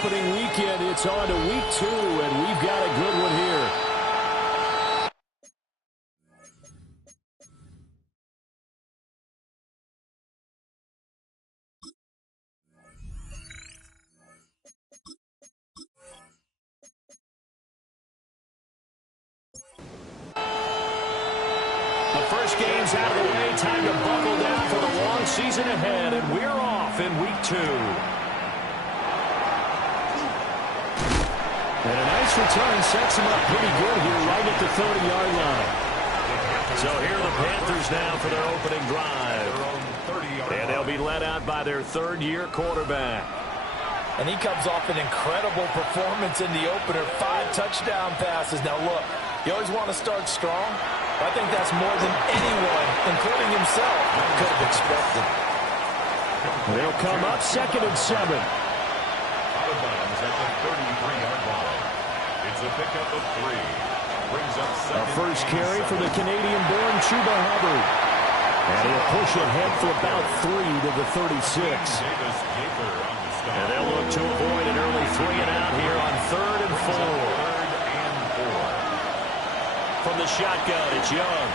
opening weekend. It's on to week 2, and we've got a good one here. The first game's out of the way. Time to buckle down for the long season ahead, and we're off in week 2. And a nice return sets him up pretty good here right at the 30-yard line. So here are the Panthers now for their opening drive. And they'll be led out by their third-year quarterback. And he comes off an incredible performance in the opener. 5 touchdown passes. Now look, you always want to start strong. I think that's more than anyone, including himself, could have expected. They'll come up 2nd and 7. Out of bounds at the 33-yard line. It's a pickup of 3. Brings up A first carry for the Canadian-born Chuba Hubbard. And he'll push ahead for about 3 to the 36. And they'll look to avoid an early 3-and-out here on 3rd and 4. From the shotgun, it's Young.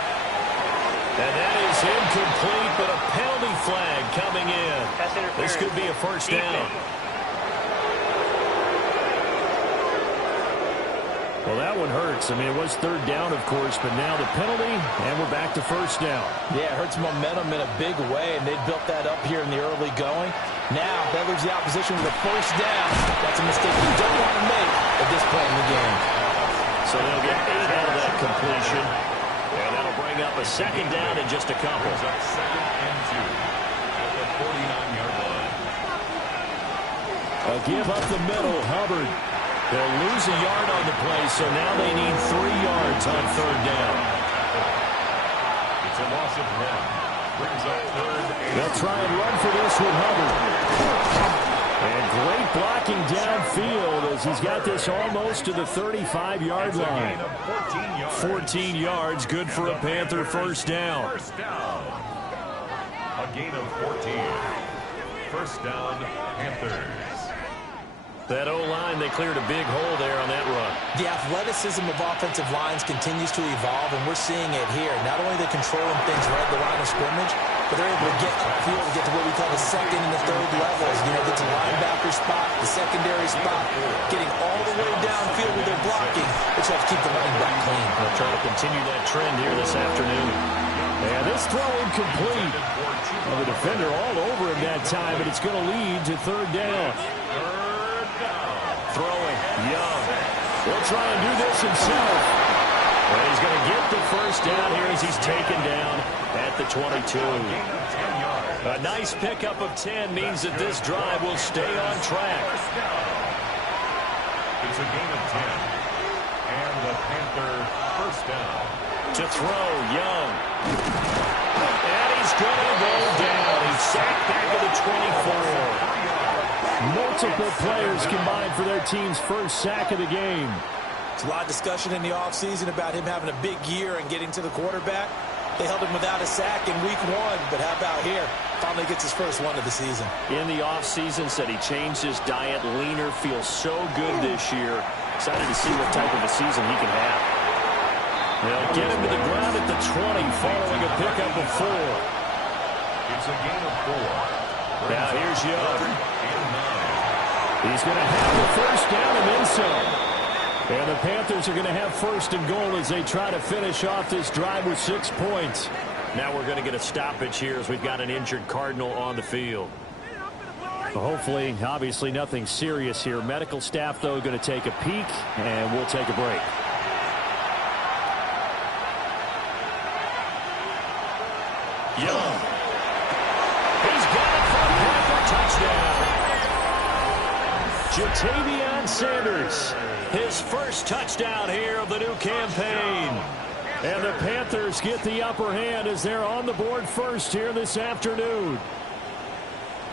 And that is incomplete, but a penalty flag coming in. This could be a first down. Well, that one hurts. I mean, it was 3rd down, of course, but now the penalty, and we're back to first down. Yeah, it hurts momentum in a big way, and they built that up here in the early going. Now, that leaves the opposition with a first down. That's a mistake you don't want to make at this point in the game. So they'll get 8 out of that completion, and that'll bring up a 2nd down in just a couple. 2nd and 2 at the 49-yard line. A give up the middle, Hubbard. They'll lose a yard on the play, so now they need 3 yards on 3rd down. It's a loss of 1. Brings up 3rd and They'll try and run for this with Hubbard. And great blocking downfield as he's got this almost to the 35-yard line. 14 yards, good for a Panther first down. A gain of 14. First down, Panthers. That O-line, they cleared a big hole there on that run. The athleticism of offensive lines continues to evolve, and we're seeing it here. Not only are they controlling things right at the line of scrimmage, but they're able to get upfield and get to what we call the 2nd and the 3rd levels. You know, get to the linebacker spot, the secondary spot, getting all the way downfield with their blocking, which helps keep the running back clean. They'll try to continue that trend here this afternoon. And this throw incomplete. Well, the defender all over him that time, but it's going to lead to 3rd down. Throwing, Young. He'll try and do this himself. And he's going to get the first down here as he's taken down at the 22. A nice pickup of 10 means that this drive will stay on track. It's a gain of 10. And the Panther first down. To throw, Young. And he's going to go down. He's sacked back at the 24. Multiple players combined for their team's first sack of the game. There's a lot of discussion in the offseason about him having a big year and getting to the quarterback. They held him without a sack in week 1, but how about here? Finally gets his first one of the season. In the offseason, said he changed his diet, leaner, feels so good this year. Excited to see what type of a season he can have. They'll get him to the ground at the 20, following a pickup of 4. It's a gain of 4. Now here's Young. He's going to have the first down and then some. And the Panthers are going to have 1st and goal as they try to finish off this drive with 6 points. Now we're going to get a stoppage here as we've got an injured Cardinal on the field. Hopefully, obviously nothing serious here. Medical staff, though, going to take a peek, and we'll take a break. Young. He's got it for a Panther touchdown. Jatavion Sanders, his first touchdown here of the new campaign. And the Panthers get the upper hand as they're on the board first here this afternoon.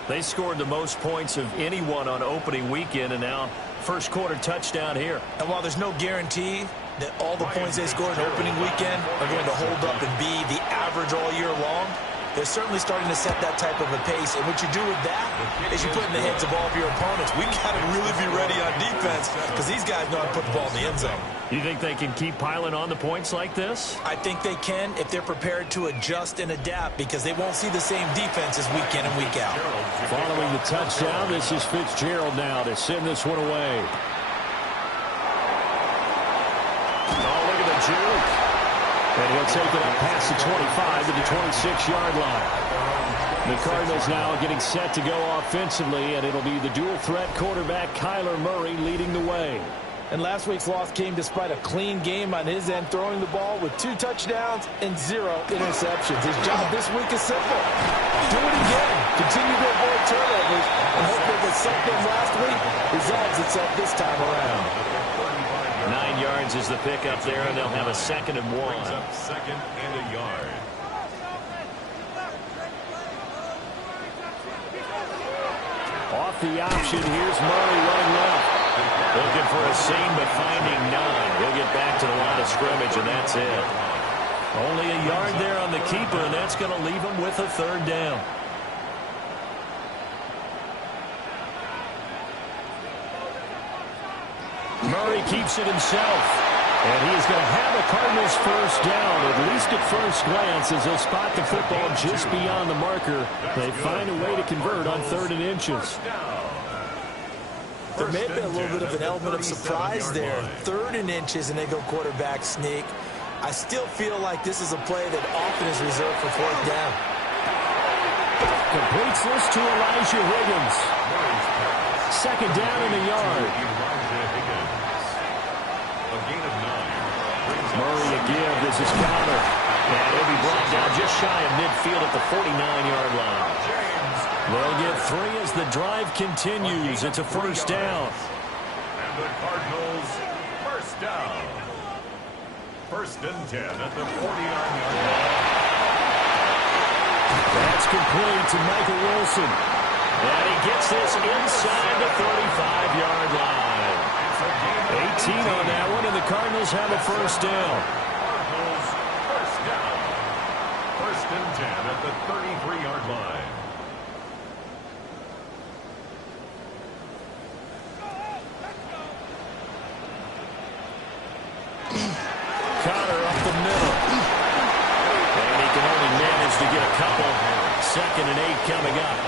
They scored the most points of anyone on opening weekend, and now first quarter touchdown here. And while there's no guarantee that all the points they scored in opening weekend are going to hold up and be the average all year long, they're certainly starting to set that type of a pace. And what you do with that is you put in the heads of all of your opponents, we got to really be ready defense because these guys know how to put the ball in the end zone. You think they can keep piling on the points like this? I think they can if they're prepared to adjust and adapt because they won't see the same defenses week in and week out. Following the touchdown, this is Fitzgerald now to send this one away. Oh, look at the juke. And he'll take it up past the 25 to the 26-yard line. The Cardinals now getting set to go offensively, and it'll be the dual-threat quarterback Kyler Murray leading the way. And last week's loss came despite a clean game on his end, throwing the ball with 2 touchdowns and 0 interceptions. His job this week is simple. Do it again. Continue to avoid turnovers, and hope that the something last week resolves itself this time around. 9 yards is the pickup there, and they'll have a 2nd and 1. Brings up 2nd and a yard. Off the option, here's Murray running left. Looking for a seam, but finding none. He'll get back to the line of scrimmage, and that's it. Only a yard there on the keeper, and that's going to leave him with a 3rd down. Murray keeps it himself. And he's going to have a Cardinals 1st down, at least at first glance, as they'll spot the football just beyond the marker. They find a way to convert on 3rd and inches. There may have been a little bit of an element of surprise there. 3rd and inches, and they go quarterback sneak. I still feel like this is a play that often is reserved for 4th down. Completes this to Elijah Higgins. 2nd down in the yard. Murray a give. This is counter. And he'll be brought down just shy of midfield at the 49-yard line. They'll get 3 as the drive continues. It's a 1st down. And the Cardinals 1st down. 1st and 10 at the 40-yard line. That's complete to Michael Wilson. And he gets this inside the 35-yard line. 18 on that one, and the Cardinals have a 1st down. Cardinals 1st down. 1st and 10 at the 33-yard line. Connor up the middle. And he can only manage to get a couple. 2nd and 8 coming up.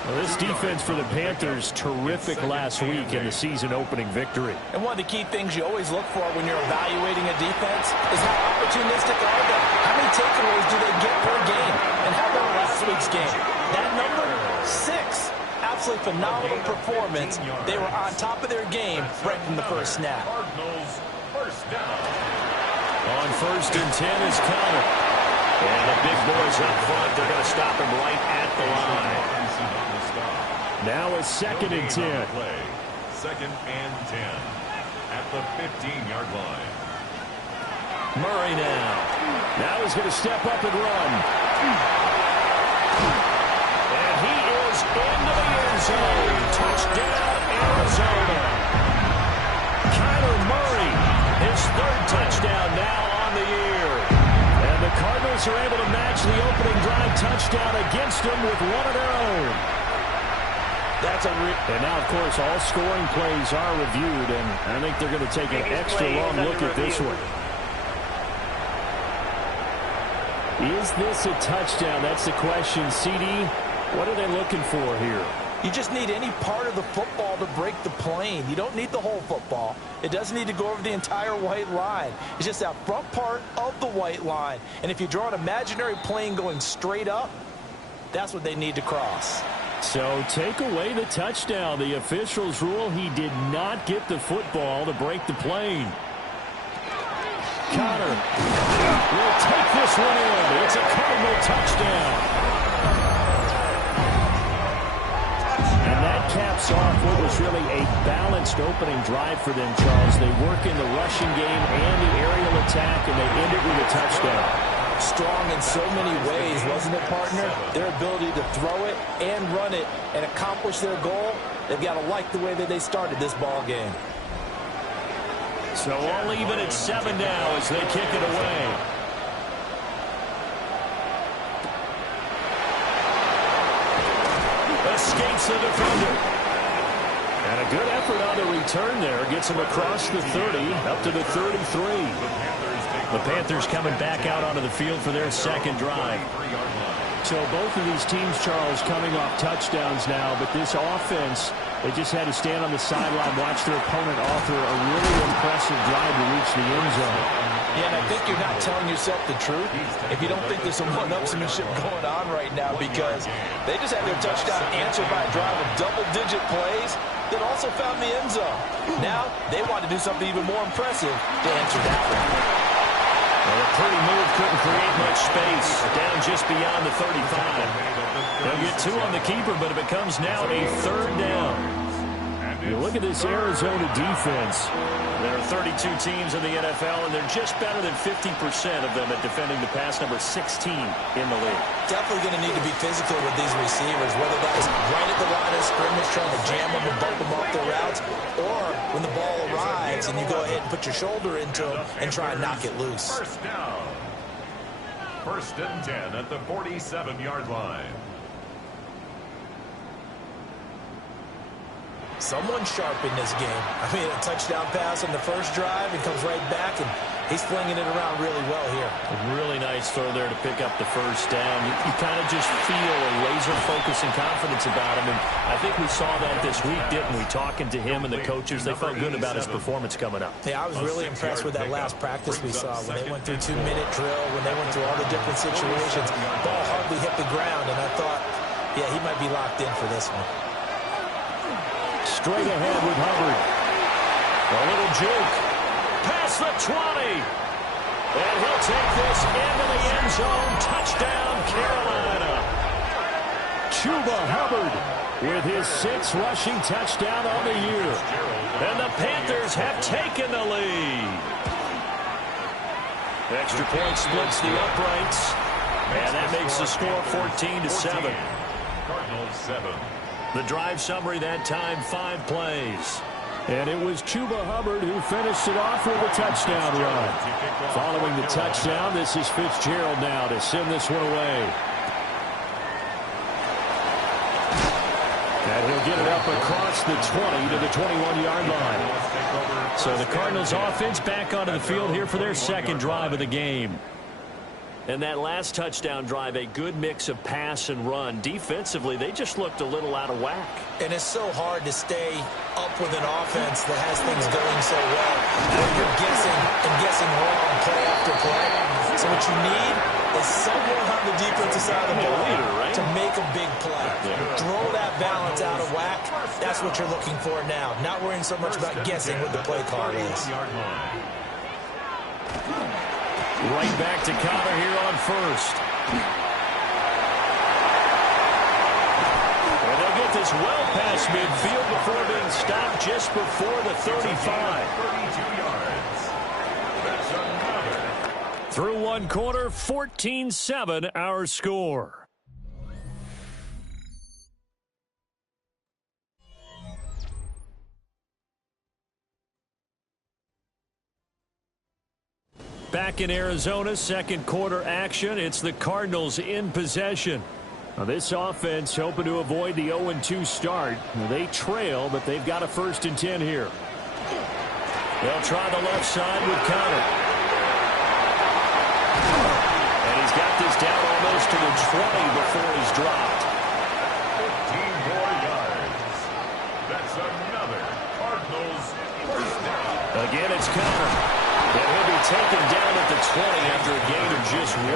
Well, this defense for the Panthers, terrific last week in the season-opening victory. And one of the key things you always look for when you're evaluating a defense is how opportunistic are they? How many takeaways do they get per game? And how about last week's game? That number, 6. Absolutely phenomenal performance. They were on top of their game right from the first snap. Cardinals 1st down. On 1st and 10 is Connor. And the big boys up front, they're going to stop him right at the line. Now it's 2nd and 10. 2nd and 10 at the 15-yard line. Murray now. Now he's going to step up and run. And he is into the end zone. Touchdown, Arizona. Kyler Murray, his 3rd touchdown now on the year. And the Cardinals are able to match the opening drive touchdown against them with one of their own. And now, of course, all scoring plays are reviewed, and I think they're going to take an extra long look at this one. Is this a touchdown? That's the question. CD, what are they looking for here? You just need any part of the football to break the plane. You don't need the whole football. It doesn't need to go over the entire white line. It's just that front part of the white line. And if you draw an imaginary plane going straight up, that's what they need to cross. So take away the touchdown. The officials rule he did not get the football to break the plane. Connor will take this one in. It's a Cardinal touchdown. And that caps off what was really a balanced opening drive for them, Charles. They work in the rushing game and the aerial attack, and they end it with a touchdown. Strong in so many ways, wasn't it, partner? Their ability to throw it and run it and accomplish their goal, they've got to like the way that they started this ball game. So all even at 7 now as they kick it away. Escapes the defender. And a Good effort on the return there. Gets him across the 30, up to the 33. The Panthers coming back out onto the field for their second drive. So both of these teams, Charles, coming off touchdowns now, but this offense, they just had to stand on the sideline, watch their opponent author a really impressive drive to reach the end zone. Yeah, and I think you're not telling yourself the truth if you don't think there's some one-upsmanship going on right now, because they just had their touchdown answered by a drive of double-digit plays that also found the end zone. Now they want to do something even more impressive to answer that one. Well, a pretty move couldn't create much space. Down just beyond the 35. They'll get 2 on the keeper, but it becomes now a 3rd down. You look at this Arizona defense. There are 32 teams in the NFL, and they're just better than 50% of them at defending the pass, number 16 in the league. Definitely going to need to be physical with these receivers, whether that's right at the line of scrimmage trying to jam them and bump them off their routes, or when the ball arrives and you go ahead and put your shoulder into them and try and knock it loose. First down. 1st and 10 at the 47-yard line. Someone sharp in this game. I mean, a touchdown pass on the first drive and comes right back, and he's flinging it around really well here. A really nice throw there to pick up the first down. You kind of just feel a laser focus and confidence about him, and I think we saw that this week, didn't we? Talking to him and the coaches, they felt good about his performance coming up. Yeah, I was really impressed with that last practice we saw when they went through 2-minute drill, when they went through all the different situations. Ball hardly hit the ground, and I thought, yeah, he might be locked in for this one. Straight ahead with Hubbard. A little juke. Past the 20. And he'll take this into the end zone. Touchdown, Carolina. Chuba Hubbard with his 6th rushing touchdown on the year. And the Panthers have taken the lead. Extra point splits the uprights. And that makes the score 14-7. Cardinals 7. The drive summary that time, 5 plays. And it was Chuba Hubbard who finished it off with a touchdown run. Following the touchdown, this is Fitzgerald now to send this one away. And he'll get it up across the 20 to the 21-yard line. So the Cardinals offense back onto the field here for their second drive of the game. And that last touchdown drive, a good mix of pass and run. Defensively, they just looked a little out of whack. And it's so hard to stay up with an offense that has things going so well, where you're guessing and guessing wrong play after play. So what you need is someone on the defensive side of the ball to make a big play. Throw that balance out of whack. That's what you're looking for now. Not worrying so much about guessing what the play call is. Right back to Connor here on first. And they'll get this well past midfield before being stopped just before the 35. 32 yards. That's another. Through one quarter, 14-7 our score. Back in Arizona, second quarter action. It's the Cardinals in possession. Now this offense hoping to avoid the 0-2 start. They trail, but they've got a 1st and 10 here. They'll try the left side with Connor. And he's got this down almost to the 20 before he's dropped. 15 more yards. That's another Cardinals first down. Again, it's Connor. And he'll be taken down at the 20 after a gain of just 1.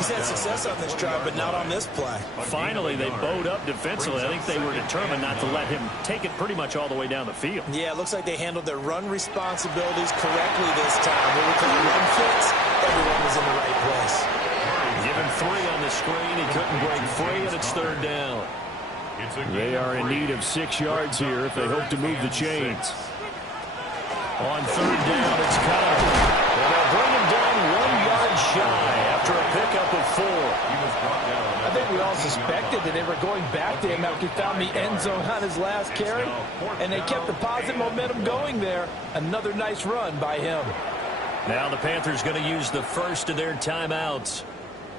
He's had success on this drive, but not on this play. Finally, they bowed up defensively. I think they were determined not to let him take it pretty much all the way down the field. Yeah, it looks like they handled their run responsibilities correctly this time. When we call run fits, everyone was in the right place. Given 3 on the screen, he couldn't break free, and it's 3rd down. They are in need of 6 yards here if they hope to move the chains. On 3rd down, it's Connor. And they'll bring him down 1 yard shy after a pickup of 4. I think we all suspected that they were going back to him after he found the end zone on his last carry, and they kept the positive momentum going there. Another nice run by him. Now the Panthers going to use the first of their timeouts.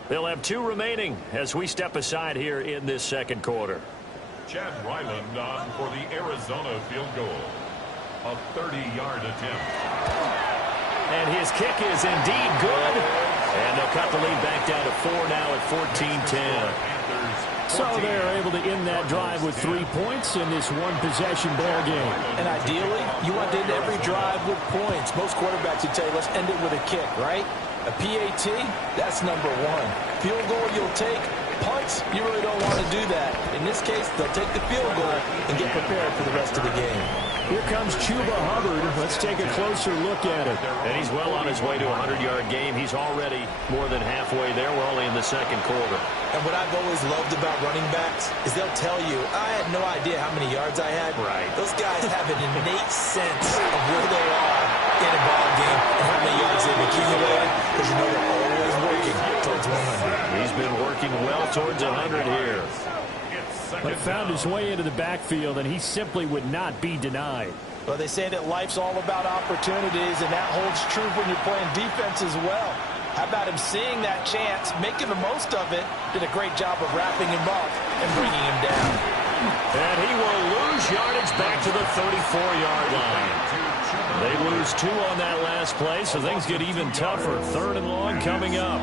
They'll have 2 remaining as we step aside here in this second quarter. Chad Ryland on for the Arizona field goal. A 30-yard attempt. And his kick is indeed good. And they'll cut the lead back down to 4 now at 14-10. So they're able to end that drive with 3 points in this one-possession ball game. And ideally, you want to end every drive with points. Most quarterbacks would tell you, let's end it with a kick, right? A PAT, that's number one. Field goal you'll take. Punts, you really don't want to do that. In this case, they'll take the field goal and get prepared for the rest of the game. Here comes Chuba Hubbard. Let's take a closer look at it. And he's well on his way to a 100-yard game. He's already more than halfway there. We're only in the second quarter. And what I've always loved about running backs is they'll tell you, I had no idea how many yards I had. Right. Those guys have an innate sense of where they are in a ball game and how many yards they've accumulated, because you know they're always working towards 100. He's been working well towards 100 here. But found his way into the backfield, and he simply would not be denied. Well, they say that life's all about opportunities, and that holds true when you're playing defense as well. How about him seeing that chance, making the most of it, did a great job of wrapping him up and bringing him down. And he will lose yardage back to the 34-yard line. They lose 2 on that last play, so things get even tougher. 3rd and long coming up.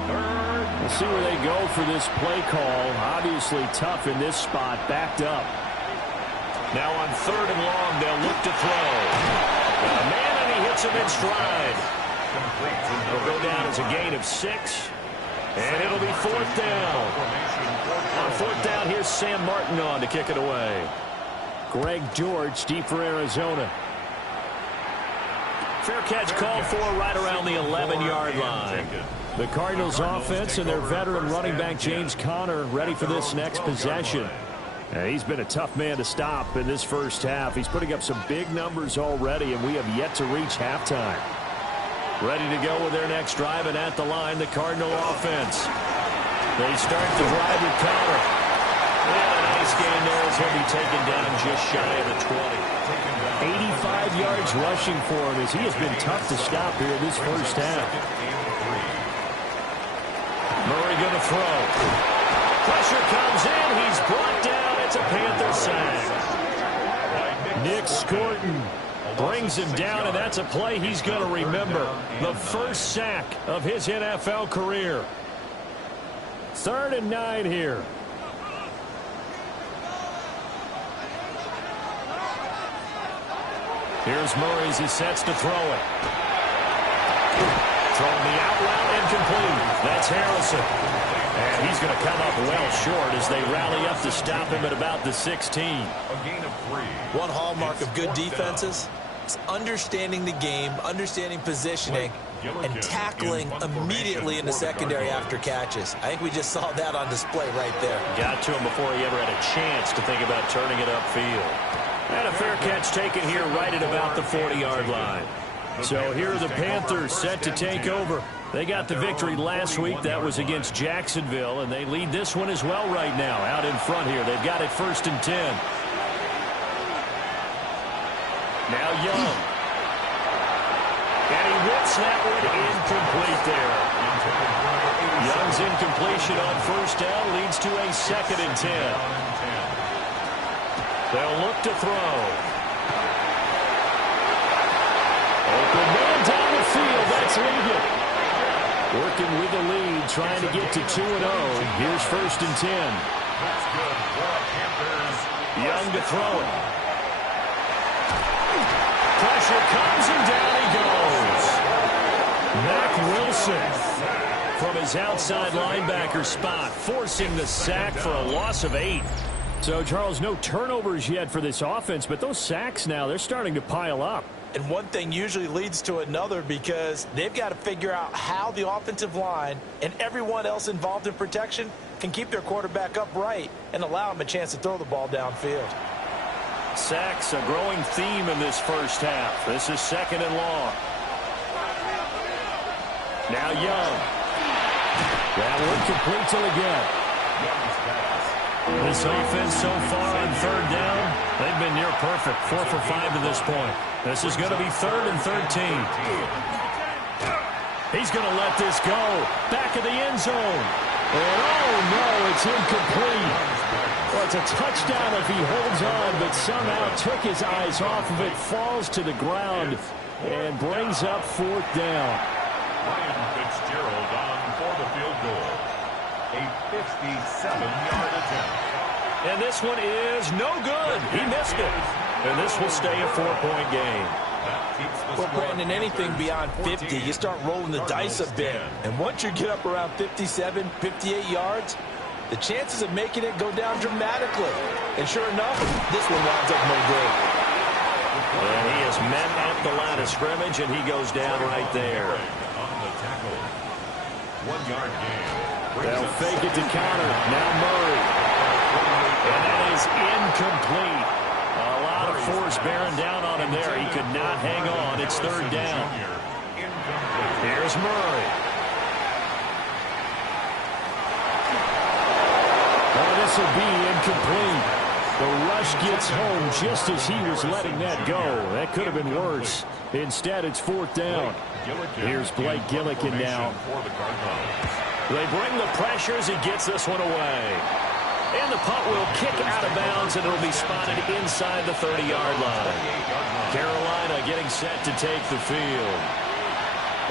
We'll see where they go for this play call. Obviously tough in this spot, backed up. Now on 3rd and long, they'll look to throw. Got a man, and he hits him in stride. It'll go down as a gain of 6. And it'll be 4th down. On 4th down, here's Sam Martin on to kick it away. Greg George deep for Arizona. Fair catch called for right around the 11-yard line. The Cardinals offense and their veteran running back James Conner ready for this next possession. And he's been a tough man to stop in this first half. He's putting up some big numbers already, and we have yet to reach halftime. Ready to go with their next drive, and at the line, the Cardinal offense. They start the drive with Conner. And a nice gain there as he'll be taken down just shy of the 20. 85 yards rushing for him as he has been tough to stop here in this first half. Murray going to throw. Pressure comes in. He's brought down. It's a Panther sack. Nick Scorton brings him down, and that's a play he's going to remember. The first sack of his NFL career. 3rd and 9 here. Here's Murray as he sets to throw it. Throwing the out route, incomplete. That's Harrison. And he's going to come up well short as they rally up to stop him at about the 16. A gain of 3. One hallmark of good defenses is understanding the game, understanding positioning, and tackling immediately in the secondary after catches. I think we just saw that on display right there. Got to him before he ever had a chance to think about turning it upfield. And a fair catch taken here right at about the 40-yard line. So here are the Panthers set to take over. They got the victory last week. That was against Jacksonville, and they lead this one as well right now out in front here. They've got it 1st and 10. Now Young. And he whips that one incomplete there. Young's incompletion on 1st down leads to a 2nd and 10. They'll look to throw. Open man down the field. That's Ligon. Working with the lead, trying to get to 2-0. Here's 1st and 10. Young to throw it. Pressure comes, and down he goes. Mack Wilson from his outside linebacker spot, forcing the sack for a loss of 8. So, Charles, no turnovers yet for this offense, but those sacks now, they're starting to pile up. And one thing usually leads to another because they've got to figure out how the offensive line and everyone else involved in protection can keep their quarterback upright and allow him a chance to throw the ball downfield. Sacks, a growing theme in this first half. This is 2nd and long. Now Young. That one complete till again. This offense so far on 3rd down, they've been near perfect. 4 for 5 to this point. This is going to be 3rd and 13. He's going to let this go. Back of the end zone. And oh no, it's incomplete. Well, it's a touchdown if he holds on, but somehow took his eyes off of it, falls to the ground, and brings up fourth down. Ryan Fitzgerald on for the field goal. A 57-yard attempt. And this one is no good. He missed it. And this will stay a 4-point game. Well, Brandon, anything beyond 50, you start rolling the dice a bit. And once you get up around 57, 58 yards, the chances of making it go down dramatically. And sure enough, this one winds up no good. And he is met at the line of scrimmage, and he goes down right there. On the tackle. 1-yard gain. They'll fake it to counter. Now Murray. And that is incomplete. A lot of force bearing down on him there. He could not hang on. It's third down. Here's Murray. Oh, this will be incomplete. The rush gets home just as he was letting that go. That could have been worse. Instead, it's fourth down. Here's Blake Gillikin now. They bring the pressure as he gets this one away. And the punt will kick out of bounds, and it'll be spotted inside the 30-yard line. Carolina getting set to take the field.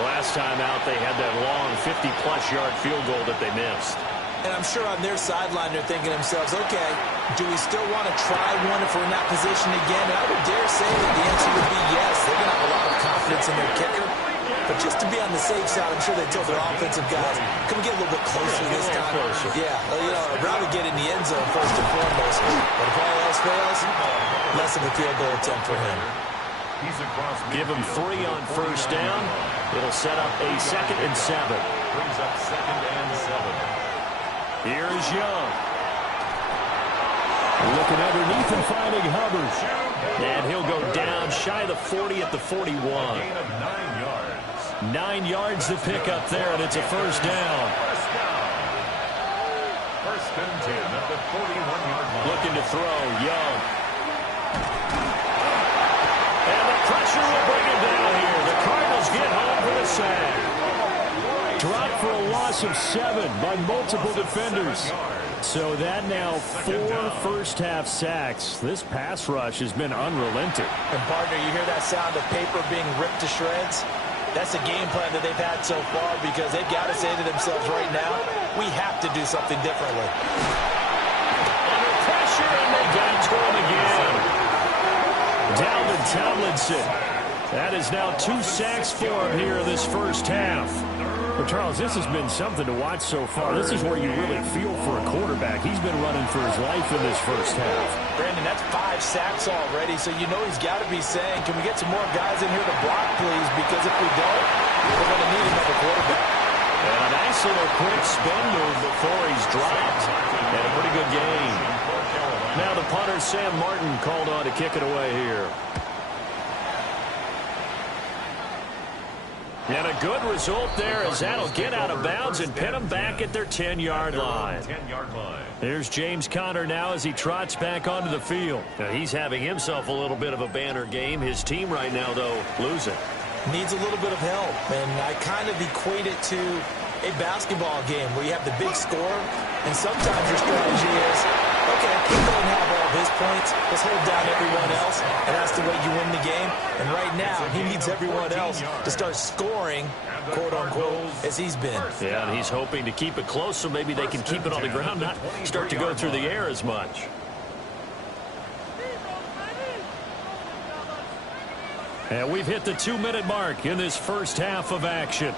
Last time out, they had that long 50-plus yard field goal that they missed. And I'm sure on their sideline they're thinking to themselves, okay, do we still want to try one if we're in that position again? And I would dare say that the answer would be yes. They're going to have a lot of confidence in their kicker. But just to be on the safe side, I'm sure they told their offensive guys, can we get a little bit closer this time? Yeah, you know, I'd rather get in the end zone first and foremost. But if all else fails, less of a field goal attempt for him. Give him 3 on first down. It'll set up a 2nd and 7. Brings up 2nd and 7. Here's Young. Looking underneath and finding Hubbard. And he'll go down shy of the 40 at the 41. Gain of 9 yards. 9 yards to pick up there, and it's a first down. First and 10 at the 41-yard line. Looking to throw, Young. And the pressure will bring him down here. The Cardinals get home for the sack. Dropped for a loss of 7 by multiple defenders. So that now 4 first-half sacks. This pass rush has been unrelenting. And, partner, you hear that sound of paper being ripped to shreds? That's the game plan that they've had so far because they've got to say to themselves right now, we have to do something differently. Under pressure, and they got to him again. Dalvin Tomlinson. That is now 2 sacks for him here in this first half. Well, Charles, this has been something to watch so far. This is where you really feel for a quarterback. He's been running for his life in this first half. Brandon, that's 5 sacks already, so you know he's got to be saying, can we get some more guys in here to block, please? Because if we don't, we're going to need another quarterback. And a nice little quick spin move before he's dropped. And a pretty good game. Now the punter, Sam Martin, called on to kick it away here. And a good result there as that'll get out of bounds and pin them back at their 10-yard line. There's James Conner now as he trots back onto the field. Now he's having himself a little bit of a banner game. His team right now, though, losing. Needs a little bit of help, and I kind of equate it to a basketball game where you have the big score, and sometimes your strategy is, okay, he doesn't have all of his points. Let's hold down everyone else, and that's the way you win the game. And right now, he needs everyone else to start scoring, quote-unquote, as he's been. Yeah, and he's hoping to keep it close so maybe they can keep it on the ground, not start to go through the air as much. And we've hit the 2-minute mark in this first half of action.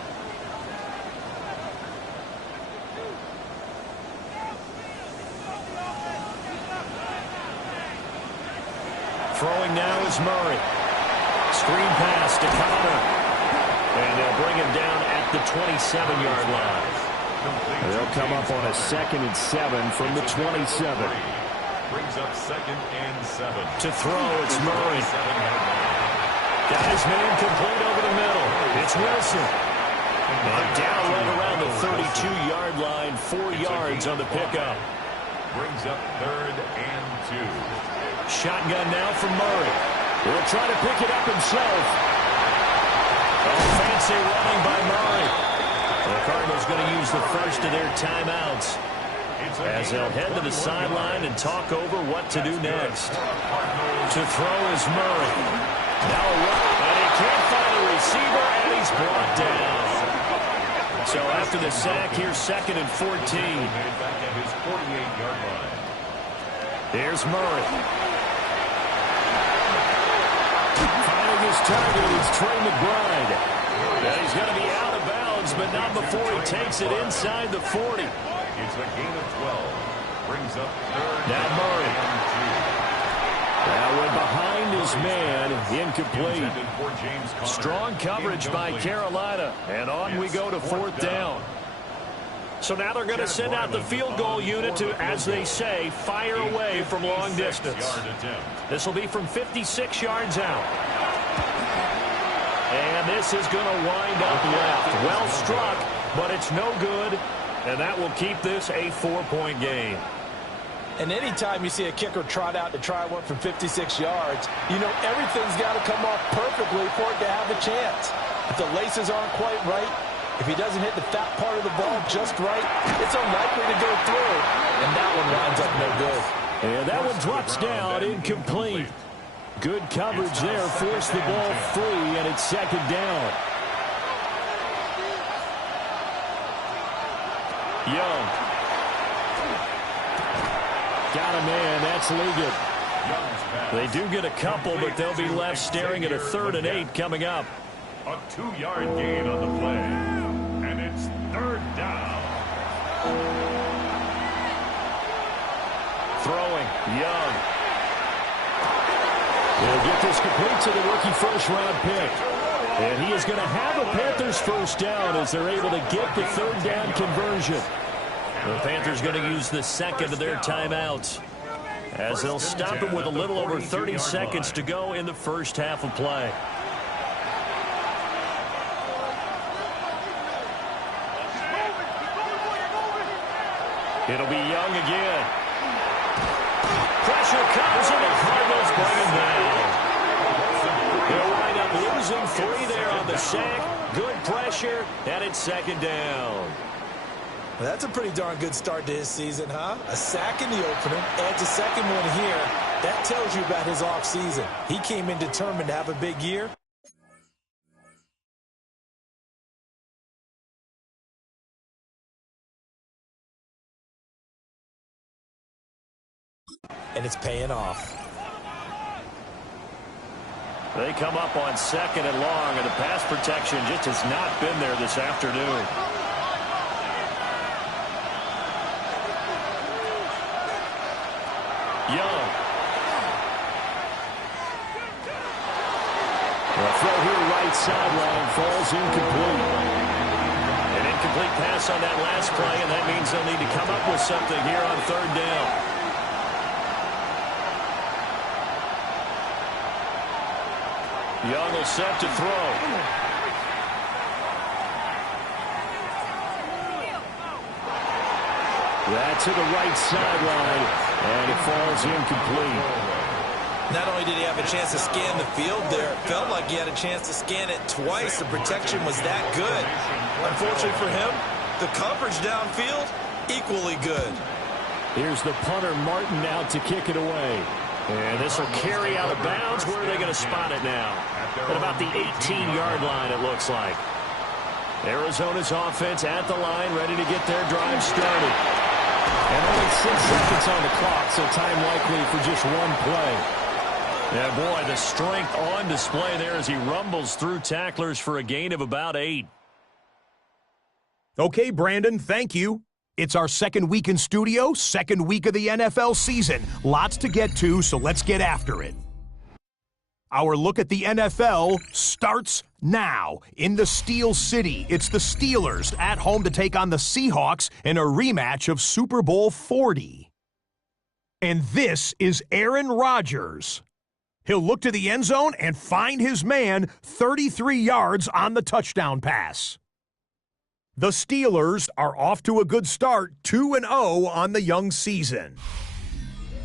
Throwing now is Murray. Screen pass to Conner. And they'll bring him down at the 27-yard line. They'll come up on a 2nd and 7 from the 27. Brings up 2nd and 7. To throw, it's Murray. Got his man complete over the middle. It's Wilson. And down right around the 32-yard line, 4 yards on the pickup. Brings up 3rd and 2. Shotgun now from Murray. He'll try to pick it up himself. Oh, fancy running by Murray. The Cardinals going to use the first of their timeouts. as they'll head to the sideline and talk over what to do next. To throw is Murray. Now a run, and he can't find a receiver, and he's brought down. So after the sack, here's 2nd and 14. Back at his 48-yard line. Here's Murray. Finding his target is Trey McBride. And he's going to be out of bounds, but not before he takes it inside the 40. It's a gain of 12. Brings up 3rd. Now Murray. That went behind his man, incomplete. Strong coverage by Carolina, and on we go to 4th down. So now they're going to send out the field goal unit to, as they say, fire away from long distance. This will be from 56 yards out. And this is going to wind up left. Well struck, but it's no good, and that will keep this a 4-point game. And anytime you see a kicker trot out to try one from 56 yards, you know everything's got to come off perfectly for it to have a chance. If the laces aren't quite right, if he doesn't hit the fat part of the ball just right, it's unlikely to go through. And that one winds up no good. And that one drops down, incomplete. Good coverage there, forced the ball free, and it's 2nd down. Young. Got a man, that's Ligon. They do get a couple, but they'll be left staring at a 3rd and 8 coming up. A 2-yard gain on the play. And it's 3rd down. Throwing, Young. He'll get this complete to the rookie first-round pick. And he is going to have a Panthers first down as they're able to get the 3rd down conversion. The Panthers going to use the 2nd of their timeouts as they'll stop him with a little over 30 seconds to go in the first half of play. It'll be Young again. Pressure comes, and the Cardinals bring him down. They'll wind up losing 3 there on the sack. Good pressure, and it's 2nd down. Well, that's a pretty darn good start to his season, huh? A sack in the opener, adds a 2nd one here. That tells you about his offseason. He came in determined to have a big year. And it's paying off. They come up on 2nd and long, and the pass protection just has not been there this afternoon. Young. A throw here right sideline falls incomplete. An incomplete pass on that last play, and that means they'll need to come up with something here on 3rd down. Young will set to throw. That to the right sideline, and it falls incomplete. Not only did he have a chance to scan the field there, it felt like he had a chance to scan it twice. The protection was that good. Unfortunately for him, the coverage downfield, equally good. Here's the punter, Martin, out to kick it away. And this will carry out of bounds. Where are they going to spot it now? At about the 18-yard line, it looks like. Arizona's offense at the line, ready to get their drive started. And only 6 seconds on the clock, so time likely for just one play. Yeah, boy, the strength on display there as he rumbles through tacklers for a gain of about 8. Okay, Brandon, thank you. It's our 2nd week in studio, 2nd week of the NFL season. Lots to get to, so let's get after it. Our look at the NFL starts now. In the Steel City, it's the Steelers at home to take on the Seahawks in a rematch of Super Bowl 40. And this is Aaron Rodgers. He'll look to the end zone and find his man 33 yards on the touchdown pass. The Steelers are off to a good start, 2-0 on the young season.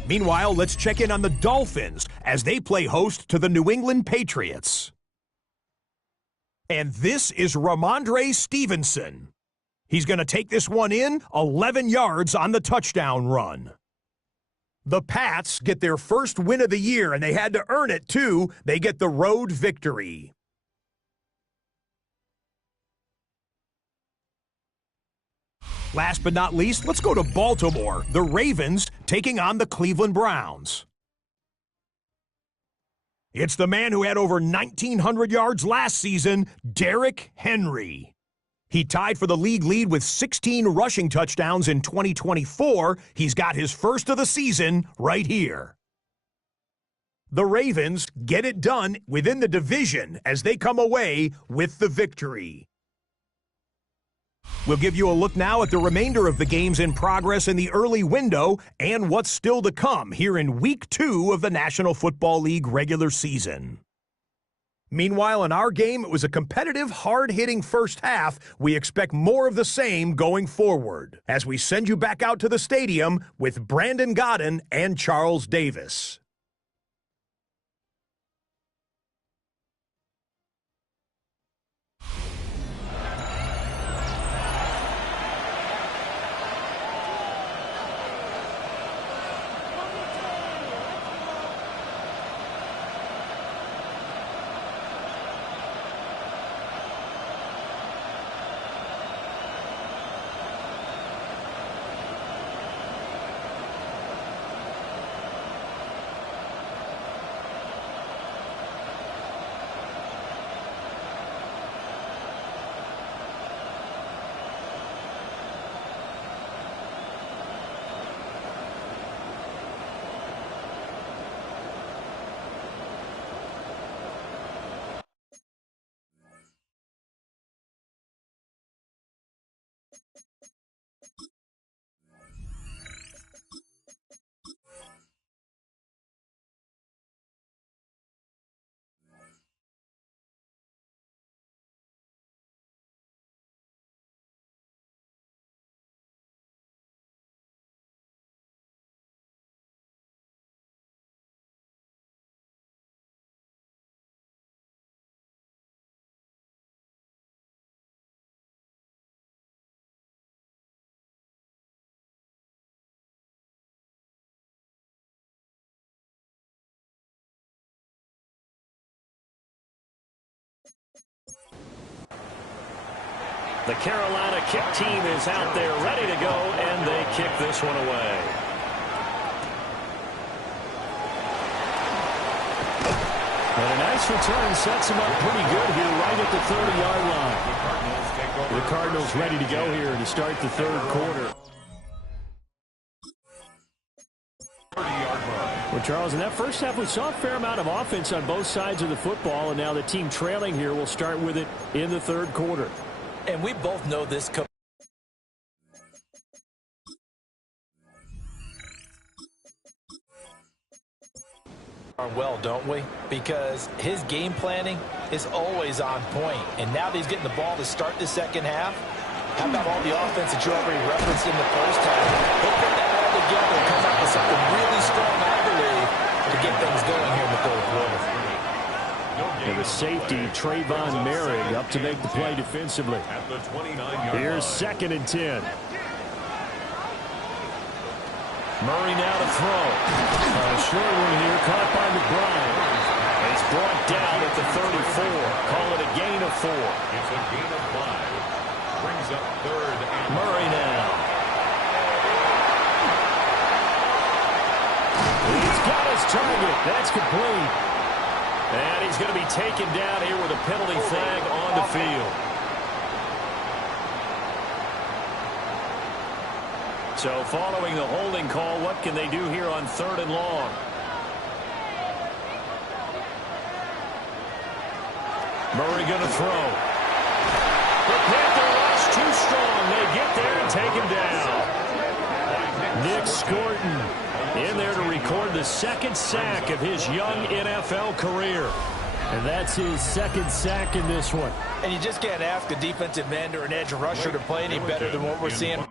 Meanwhile, let's check in on the Dolphins as they play host to the New England Patriots. And this is Ramondre Stevenson. He's going to take this one in, 11 yards on the touchdown run. The Pats get their first win of the year, and they had to earn it, too. They get the road victory. Last but not least, let's go to Baltimore. The Ravens taking on the Cleveland Browns. It's the man who had over 1,900 yards last season, Derrick Henry. He tied for the league lead with 16 rushing touchdowns in 2024. He's got his first of the season right here. The Ravens get it done within the division as they come away with the victory. We'll give you a look now at the remainder of the games in progress in the early window and what's still to come here in Week 2 of the National Football League regular season. Meanwhile, in our game, it was a competitive, hard-hitting first half. We expect more of the same going forward as we send you back out to the stadium with Brandon Godden and Charles Davis. The Carolina kick team is out there ready to go, and they kick this one away. And a nice return sets him up pretty good here right at the 30-yard line. The Cardinals ready to go here to start the third quarter. Well, Charles, in that first half, we saw a fair amount of offense on both sides of the football, and now the team trailing here will start with it in the third quarter. And we both know this well, don't we? Because his game planning is always on point. And now that he's getting the ball to start the second half, how about all the offense that you already referenced in the first half? He'll put that all together and come up with something really strong, I believe, to get things going here in the third quarter. And the safety, Trayvon Merrick, up to make the play defensively. Here's 2nd and 10. Murray now to throw. A short one here, caught by McBride. It's brought down at the 34. Call it a gain of 4. It's a gain of 5. Brings up 3rd and Murray now. He's got his target. That's complete. And he's going to be taken down here with a penalty flag on the field. So following the holding call, what can they do here on 3rd and long? Murray going to throw. The Panther rush too strong. They get there and take him down. Nick Scorton in there to record the 2nd sack of his young NFL career. And that's his 2nd sack in this one. And you just can't ask a defensive end or an edge rusher to play any better than what we're seeing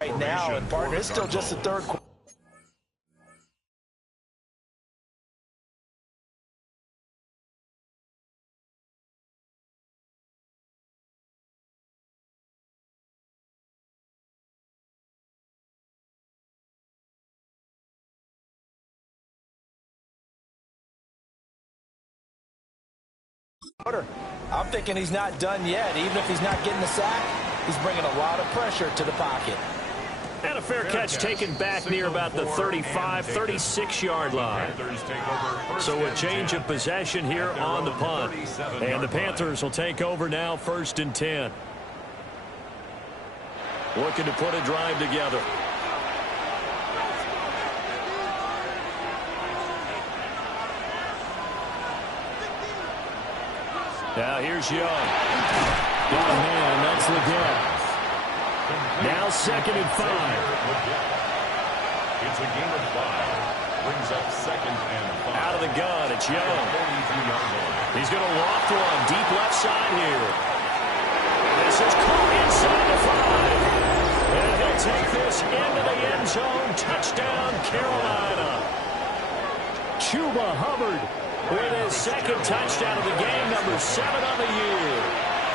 right now, and partner, it's still just the third quarter. I'm thinking he's not done yet. Even if he's not getting the sack, he's bringing a lot of pressure to the pocket. And a fair catch taken back near about the 35, 36-yard line. So a change of possession here on the punt. And the Panthers will take over now, 1st and 10. Looking to put a drive together. Now here's Young. Oh, man, that's the gap. Now 2nd and 5. It's a gain of 5. Brings up 2nd and 5. Out of the gun, it's Young. He's going to loft one deep left side here. This is caught inside the 5. And he'll take this into the end zone. Touchdown, Carolina. Chuba Hubbard with his 2nd touchdown of the game, number 7 on the year.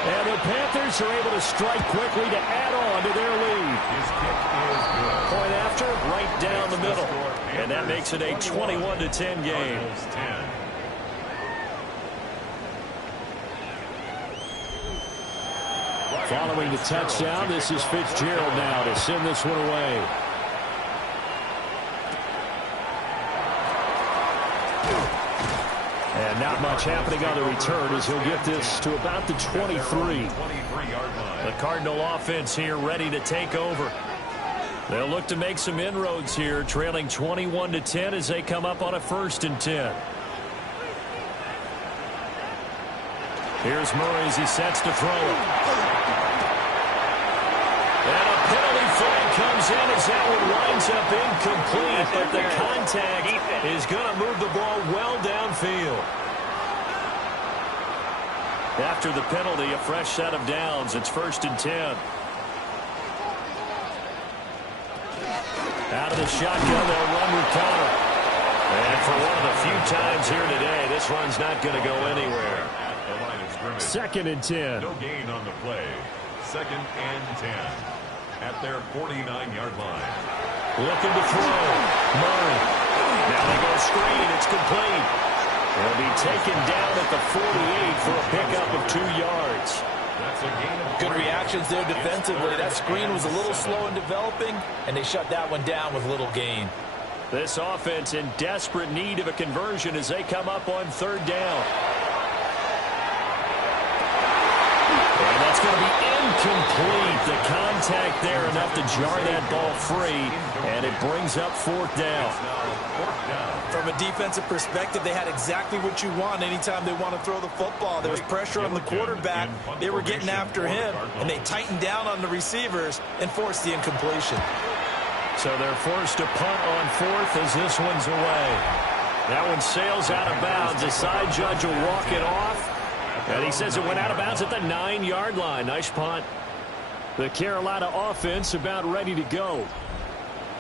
And the Panthers are able to strike quickly to add on to their lead. His kick is good. Point after, right down the middle. And that makes it a 21-10 game. Following the touchdown, this is Fitzgerald now to send this one away. And not much happening on the return as he'll get this to about the 23. The Cardinal offense here ready to take over. They'll look to make some inroads here, trailing 21-10 as they come up on a 1st and 10. Here's Murray as he sets to throw it. And a penalty flag comes in as that one winds up incomplete, but the contact is going to move the ball well downfield. After the penalty, a fresh set of downs. It's 1st and 10. Out of the shotgun, they'll run with Connor. And for one of the few times here today, this run's not going to go anywhere. 2nd and 10. No gain on the play. 2nd and 10. At their 49-yard line. Looking to throw. Murray. Now they go screen. It's complete. He'll be taken down at the 48 for a pickup of 2 yards. That's a gain of Good reactions there defensively. That screen was a little slow in developing, and they shut that one down with little gain. This offense in desperate need of a conversion as they come up on 3rd down. And that's going to be incomplete. The contact there enough to jar that ball free, and it brings up 4th down. From a defensive perspective, they had exactly what you want anytime they want to throw the football. There was pressure on the quarterback. They were getting after him, and they tightened down on the receivers and forced the incompletion. So they're forced to punt on 4th as this one's away. That one sails out of bounds. The side judge will walk it off. And he says it went out of bounds at the 9-yard line. Nice punt. The Carolina offense about ready to go.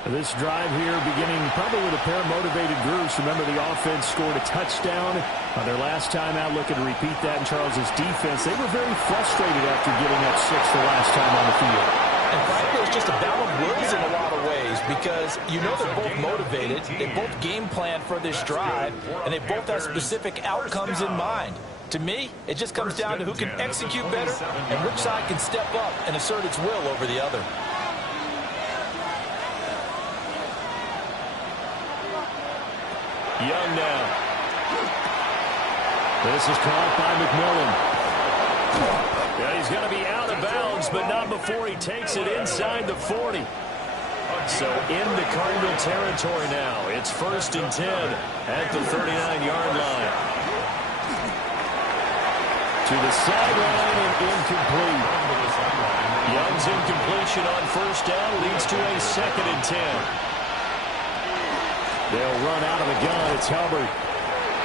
This drive here beginning probably with a pair of motivated groups. Remember, the offense scored a touchdown on their last time out, looking to repeat that in Charles's defense. They were very frustrated after giving up 6 the last time on the field. And frankly, it's just a battle of wills in a lot of ways because you know they're both motivated. They both game plan for this drive, and they both have specific outcomes in mind. To me, it just comes down to who can execute better and which side can step up and assert its will over the other. Young now. This is caught by McMillan. Yeah, he's going to be out of bounds, but not before he takes it inside the 40. So into Cardinal territory now. It's 1st and 10 at the 39-yard line. To the sideline and incomplete. Young's incompletion on 1st down leads to a 2nd and 10. They'll run out of the gun. It's Hubbard.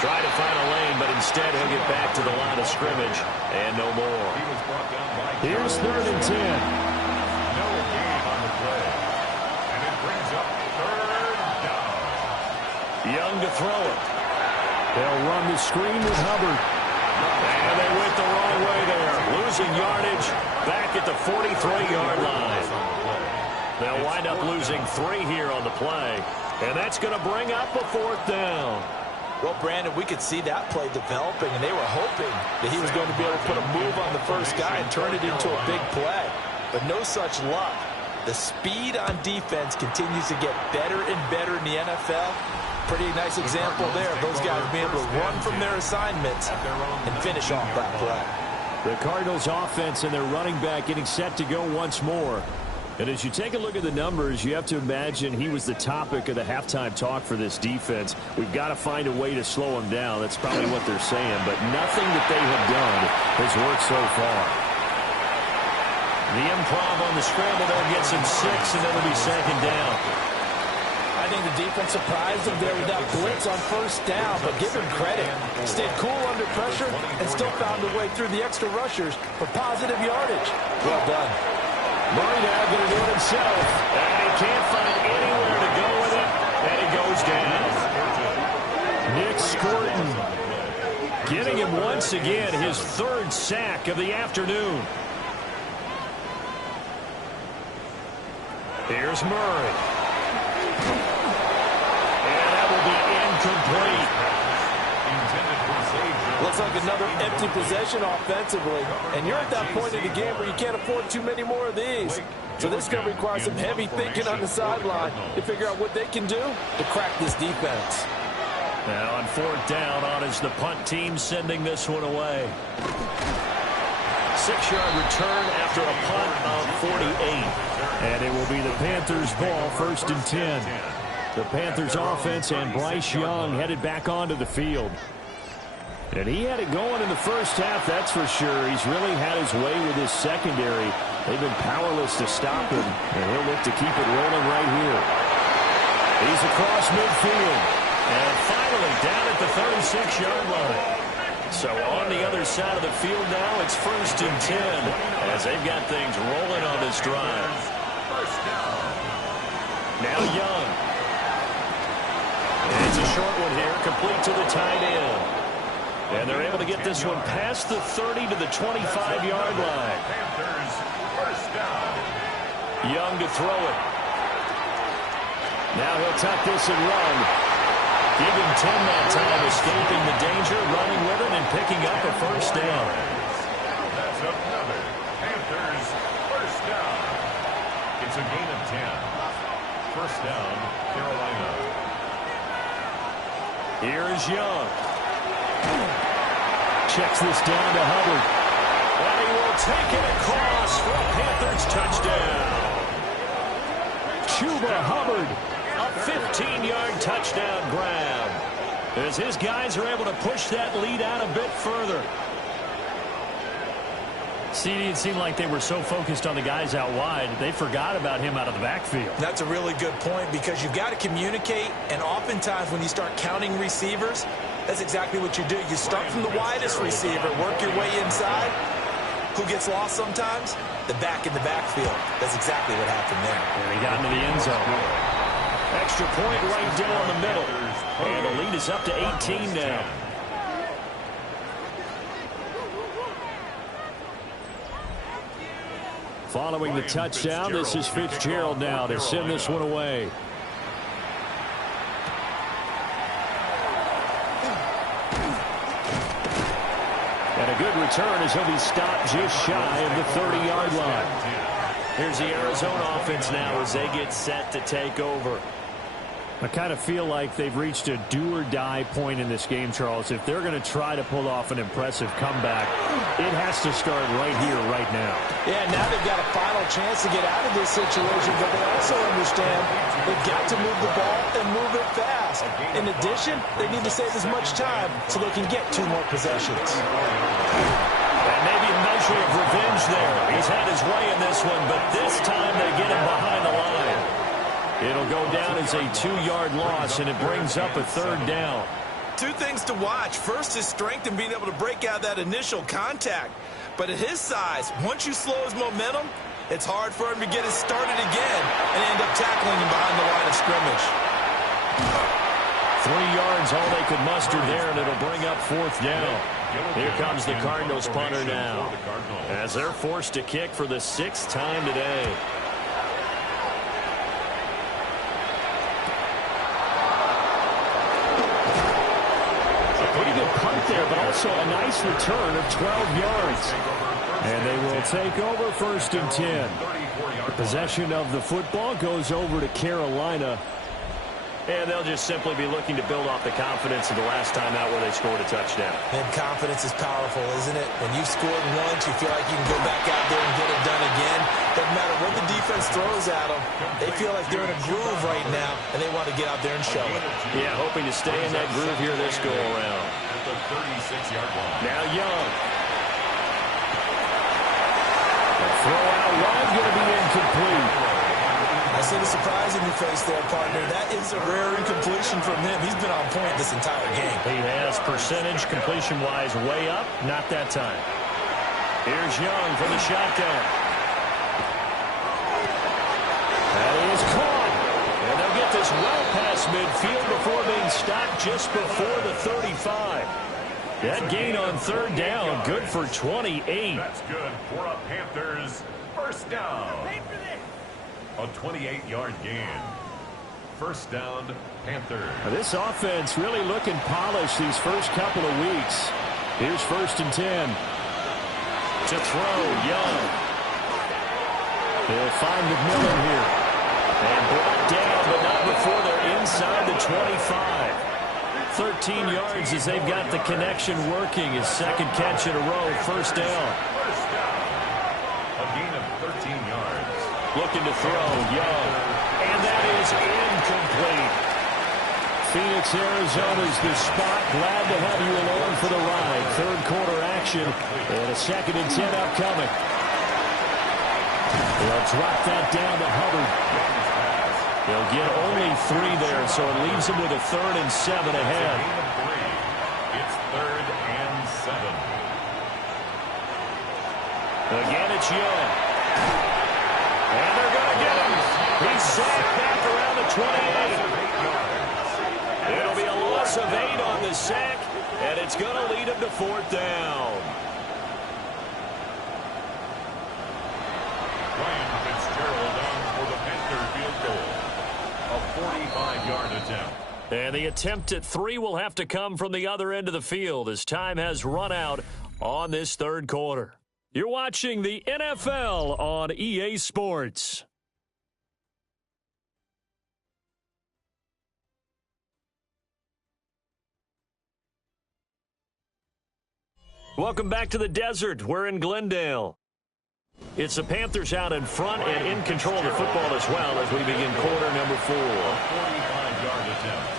Try to find a lane, but instead he'll get back to the line of scrimmage and no more. Here's 3rd and 10. No gain on the play. to throw it. They'll run the screen with Hubbard. And they went the wrong way there. Losing yardage back at the 43-yard line. They'll wind up losing 3 here on the play. And that's going to bring up a 4th down. Well, Brandon, we could see that play developing, and they were hoping that he was going to be able to put a move on the first guy and turn it into a big play. But no such luck. The speed on defense continues to get better and better in the NFL. Pretty nice example there of those guys being able to run from their assignments and finish off that play. The Cardinals offense and their running back getting set to go once more. And as you take a look at the numbers, you have to imagine he was the topic of the halftime talk for this defense. We've got to find a way to slow him down. That's probably what they're saying. But nothing that they have done has worked so far. The improv on the scramble there gets him 6, and then it'll be 2nd down. I think the defense surprised him there with that blitz on 1st down, but give him credit. Stayed cool under pressure and still found a way through the extra rushers for positive yardage. Well done. Murray now going to do it himself, and he can't find anywhere to go with it, and he goes down. Nick Scorton getting him once again his 3rd sack of the afternoon. Here's Murray. And that will be incomplete. Looks like another empty possession offensively. And you're at that point in the game where you can't afford too many more of these. So this is going to require some heavy thinking on the sideline to figure out what they can do to crack this defense. Now on 4th down, on is the punt team sending this one away. 6-yard return after a punt of 48. And it will be the Panthers' ball, 1st and 10. The Panthers offense and Bryce Young headed back onto the field. And he had it going in the first half, that's for sure. He's really had his way with his secondary. They've been powerless to stop him, and he'll look to keep it rolling right here. He's across midfield. And finally down at the 36-yard line. So on the other side of the field now, it's 1st and 10 as they've got things rolling on this drive. Now Young. And it's a short one here, complete to the tight end. And they're able to get this one past the 30 to the 25-yard line. Young to throw it. Now he'll tuck this and run. Give him 10 that time, escaping the danger, running with it, and picking up a 1st down. That's another Panthers 1st down. It's a gain of 10. 1st down, Carolina. Here is Young. Checks this down to Hubbard. And he will take it across for a Panthers touchdown. Chuba Hubbard, a 15-yard touchdown grab. As his guys are able to push that lead out a bit further. CD, it seemed like they were so focused on the guys out wide, they forgot about him out of the backfield. That's a really good point because you've got to communicate, and oftentimes when you start counting receivers, that's exactly what you do. You start from the widest receiver, work your way inside. Who gets lost sometimes? The back in the backfield. That's exactly what happened there. And he got into the end zone. Extra point right down the middle. And the lead is up to 18 now. Following the touchdown, this is Fitzgerald now to send this one away. And a good return as he'll be stopped just shy of the 30-yard line. Here's the Arizona offense now as they get set to take over. I kind of feel like they've reached a do-or-die point in this game, Charles. If they're going to try to pull off an impressive comeback, it has to start right here, right now. Yeah, now they've got a final chance to get out of this situation, but they also understand they've got to move the ball and move it fast. In addition, they need to save as much time so they can get 2 more possessions. And maybe a measure of revenge there. He's had his way in this one, but this time they get him behind the line. It'll go down as a 2-yard loss, and it brings up a 3rd down. 2 things to watch. First, his strength in being able to break out that initial contact. But at his size, once you slow his momentum, it's hard for him to get it started again and end up tackling him behind the line of scrimmage. 3 yards, all they could muster there, and it'll bring up 4th down. Here comes the Cardinals punter now, as they're forced to kick for the 6th time today. Pretty good punt there, but also a nice return of 12 yards. And they will take over 1st and 10. The possession of the football goes over to Carolina. And they'll just simply be looking to build off the confidence of the last time out where they scored a touchdown. And confidence is powerful, isn't it? When you've scored once, you feel like you can go back out there and get it done again. Doesn't matter what the defense throws at them. They feel like they're in a groove right now, and they want to get out there and show it. Yeah, hoping to stay in that groove here this go-around. At the 36-yard line. Now Young. The throw out wide going to be incomplete. I see the surprise in your face there, partner. That is a rare incompletion from him. He's been on point this entire game. He has percentage completion-wise way up. Not that time. Here's Young from the shotgun. That is caught. And they'll get this well past midfield before being stopped just before the 35. That gain on 3rd down, good for 28. That's good for a Panthers 1st down. A 28-yard gain. 1st down, Panthers. This offense really looking polished these first couple of weeks. Here's 1st and 10. To throw, Young. They'll find McMillan here. And brought down, but not before they're inside the 25. 13 yards as they've got the connection working. His 2nd catch in a row, 1st down. 1st down. A gain of 13 yards. Looking to throw, Young. And that is incomplete. Phoenix, Arizona's the spot. Glad to have you along for the ride. 3rd quarter action and a 2nd and 10 upcoming. They'll drop that down to Hubbard. They'll get only 3 there, so it leaves them with a 3rd and 7 ahead. It's 3rd and 7. Again, it's Young. And they're going to get him. He's sacked back around the 28. It'll be a loss of 8 on the sack, and it's going to lead him to 4th down. Ryan Fitzgerald on for the Panther field goal. A 45-yard attempt. And the attempt at 3 will have to come from the other end of the field as time has run out on this 3rd quarter. You're watching the NFL on EA Sports. Welcome back to the desert. We're in Glendale. It's the Panthers out in front and in control of the football as well as we begin quarter number 4. 45-yard attempt.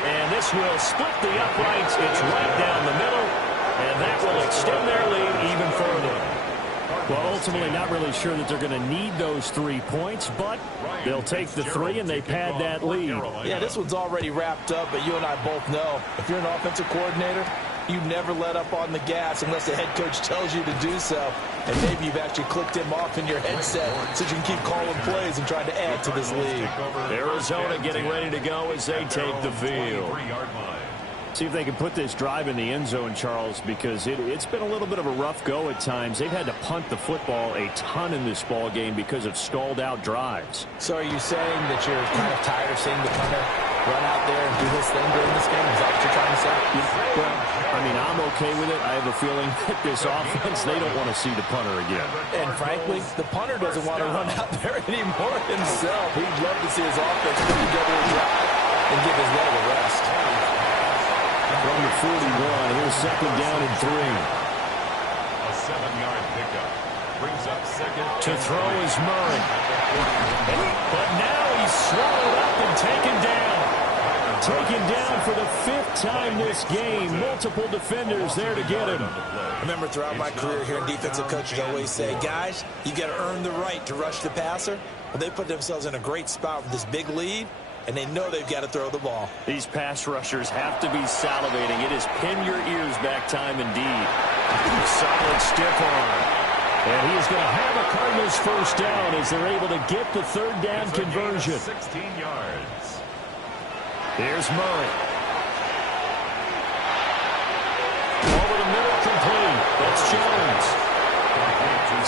And this will split the uprights. It's right down the middle, and that will extend their lead even further. Well, ultimately not really sure that they're going to need those 3 points, but they'll take the 3 and they pad that lead. Yeah, this one's already wrapped up, but you and I both know if you're an offensive coordinator, you never let up on the gas unless the head coach tells you to do so. And maybe you've actually clicked him off in your headset so you can keep calling plays and trying to add to this lead. Arizona getting ready to go as they take the field. See if they can put this drive in the end zone, Charles, because it's been a little bit of a rough go at times. They've had to punt the football a ton in this ball game because of stalled out drives. So are you saying that you're kind of tired of seeing the punter run out there and do his thing during this game? Is that what you're trying to say? Well, I mean, I'm okay with it. I have a feeling that this offense, they don't want to see the punter again. And frankly, the punter doesn't want to run out there anymore himself. He'd love to see his offense put together a drive and give his leg a rest. From the 41, here's 2nd down and 3. A 7-yard pickup. Brings up 2nd. To throw is Murray. But now he's swallowed up and taken down. Taken down for the 5th time this game. Multiple defenders there to get him. I remember throughout my career hearing defensive coaches always say, guys, you got to earn the right to rush the passer. But they put themselves in a great spot with this big lead, and they know they've got to throw the ball. These pass rushers have to be salivating. It is pin your ears back time indeed. Solid stiff arm. And he is going to have a Cardinals first down as they're able to get the third down conversion. 16 yards. Here's Murray. Over the middle, complete. That's Jones.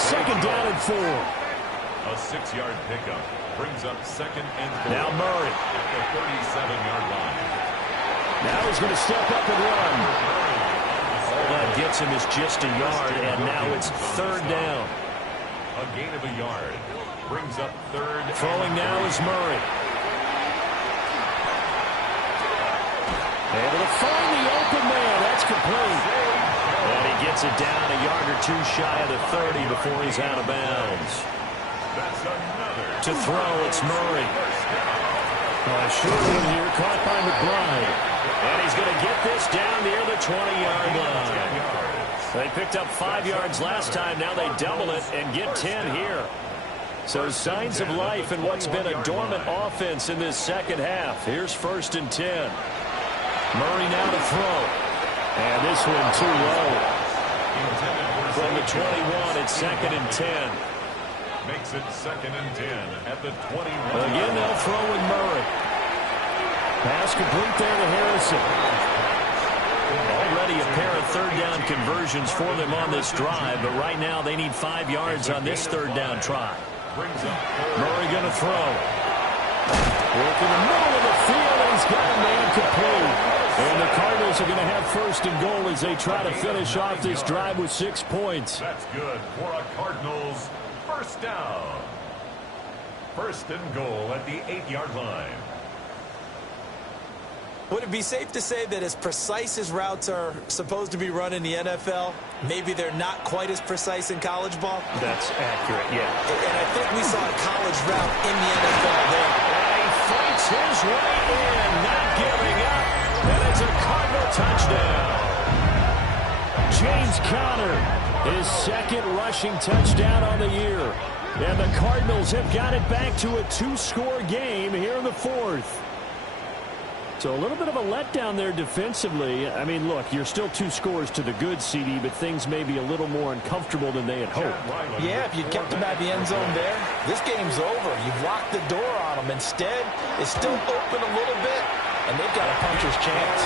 Second down and 4. A 6-yard pickup brings up second and 4. Now Murray. At the 37-yard line. Now he's going to step up and run. All that gets him is just a yard, and now it's third down. A gain of a yard brings up third. Throwing now is Murray. Able to find the open man. That's complete. And he gets it down a yard or two shy of the 30 before he's out of bounds. That's another. To throw, it's Murray. Short one here, caught by McBride. And he's going to get this down near the 20-yard line. They picked up 5 yards last time. Now they double it and get 10 here. So signs of life in what's been a dormant offense in this second half. Here's first and 10. Murray now to throw. And this one too low. From the 21, it's second and 10. Makes it second and 10 at the 21. Again, they'll throw in Murray. Pass complete there to Harrison. Already a pair of third down conversions for them on this drive, but right now they need 5 yards on this third down try. Murray going to throw. Work in the middle of the field, and he's got a man complete. And the Cardinals are going to have first and goal as they try to finish off this drive with 6 points. That's good for a Cardinals first down. First and goal at the 8-yard line. Would it be safe to say that as precise as routes are supposed to be run in the NFL, maybe they're not quite as precise in college ball? That's accurate, yeah. And I think we saw a college route in the NFL there. And he fights his way in, not giving up. And it's a Cardinal touchdown. James Conner, his second rushing touchdown on the year. And the Cardinals have got it back to a 2-score game here in the fourth. So a little bit of a letdown there defensively. I mean, look, you're still 2 scores to the good, CD, but things may be a little more uncomfortable than they had hoped. Yeah, if you kept them at the end zone there, this game's over. You've locked the door on them. Instead, it's still open a little bit, and they've got a puncher's chance.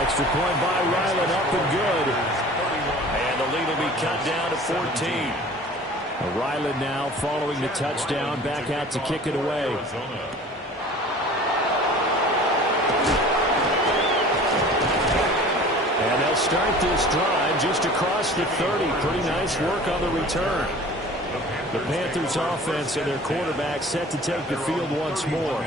Extra point by Ryland, up and good. And the lead will be cut down to 14. Ryland now following the touchdown, back out to kick it away. And they'll start this drive just across the 30. Pretty nice work on the return. The Panthers offense and their quarterback set to take the field once more.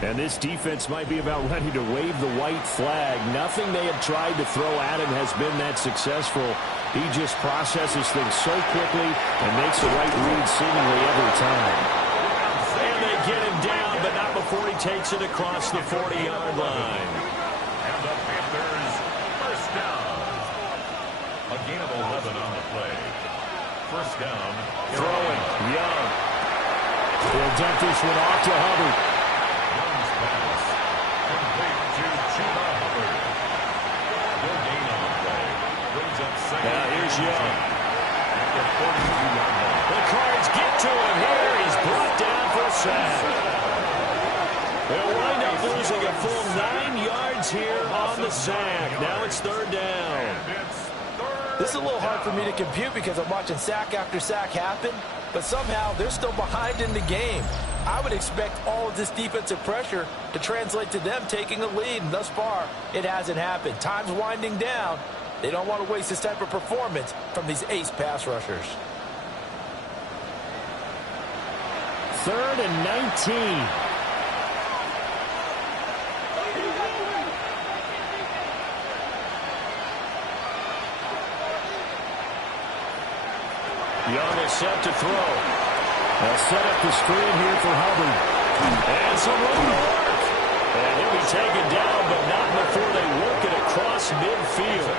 And this defense might be about ready to wave the white flag. Nothing they have tried to throw at him has been that successful. He just processes things so quickly and makes the right read seemingly every time. And they get him down, but not before he takes it across the 40-yard line. And the Panthers first down. A gain of 11 on the play. First down. Throwing. Young. He'll dump this one off to Hubbard. Young's pass. Complete to Chuba Hubbard. No gain on the play. Brings up second. Now here's Young. At the 42-yard line. The Cards get to him here. He's brought down for a sack. They'll wind up losing a full 9 yards here on the sack. Now it's third down. This is a little hard for me to compute because I'm watching sack after sack happen, but somehow they're still behind in the game. I would expect all of this defensive pressure to translate to them taking a lead, and thus far, it hasn't happened. Time's winding down. They don't want to waste this type of performance from these ace pass rushers. Third and 19. Young is set to throw. They'll set up the screen here for Hubbard. And some room to work. And he'll be taken down, but not before they work it across midfield.